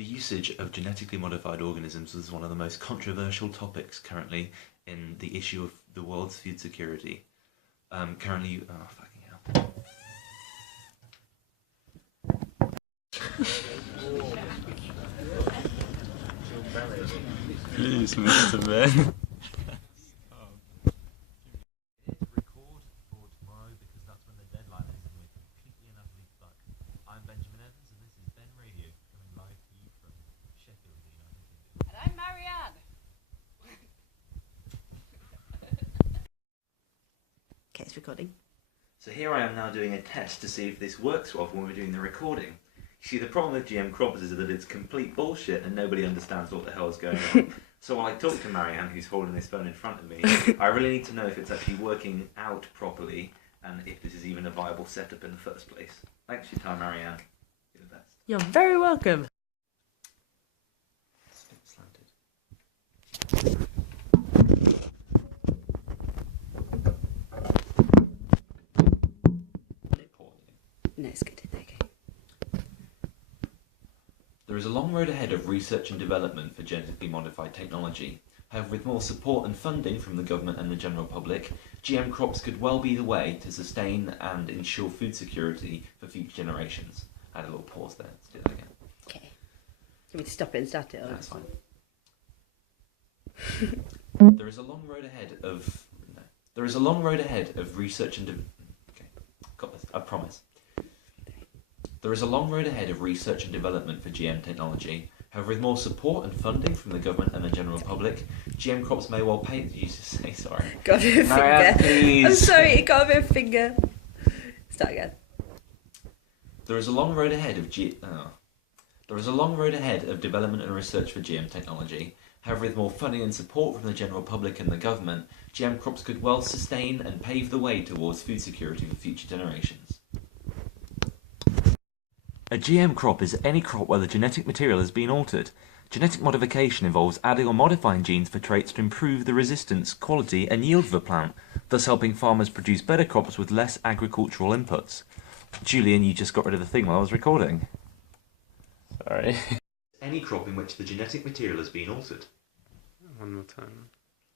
The usage of genetically modified organisms is one of the most controversial topics currently in the issue of the world's food security. Currently, oh fucking hell. Please, Mr. Ben. Record for tomorrow because that's when the deadline is and we're completely and utterly fucked. I'm Benjamin Evans and this is Ben Radio coming live to you from Sheffield, the United Kingdom. And I'm Marianne. Okay, it's recording. So here I am now doing a test to see if this works well when we're doing the recording. You see, the problem with GM crops is that it's complete bullshit and nobody understands what the hell is going on. So while I talk to Marianne, who's holding this phone in front of me, I really need to know if it's actually working out properly and if this is even a viable setup in the first place. Thanks for your time, Marianne. You're the best. You're very welcome. It's a bit slanted. No, it's good. Okay. There is a long road ahead of research and development for genetically modified technology. However, with more support and funding from the government and the general public, GM crops could well be the way to sustain and ensure food security for future generations. I had a little pause there. Let's do that again. Okay. Do you want me to stop it and start it? Or? That's fine. There is a long road ahead of... No. There is a long road ahead of research and... Okay, got this. I promise. There is a long road ahead of research and development for GM technology. However, with more support and funding from the government and the general public, GM crops may well pay... Did you just say sorry? Got a Marianne, finger. please. I'm sorry, it got a finger. Start again. There is a long road ahead of There is a long road ahead of development and research for GM technology. However, with more funding and support from the general public and the government, GM crops could well sustain and pave the way towards food security for future generations. A GM crop is any crop where the genetic material has been altered. Genetic modification involves adding or modifying genes for traits to improve the resistance, quality and yield of a plant, thus helping farmers produce better crops with less agricultural inputs. Julian, you just got rid of the thing while I was recording. Sorry. Any crop in which the genetic material has been altered. One more time.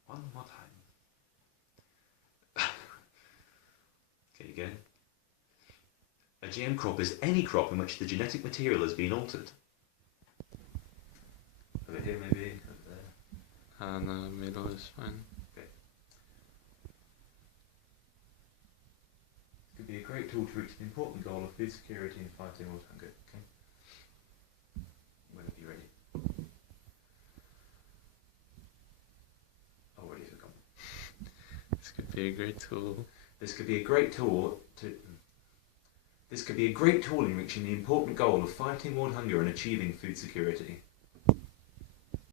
One more time. Okay, you go. A GM crop is any crop in which the genetic material has been altered. Over here, maybe. Over there. No, middle is fine. Okay. This could be a great tool to reach the important goal of food security and fighting world hunger. Okay. Whenever you're ready. Already forgotten. This could be a great tool. This could be a great tool to. This could be a great tool in reaching the important goal of fighting world hunger and achieving food security.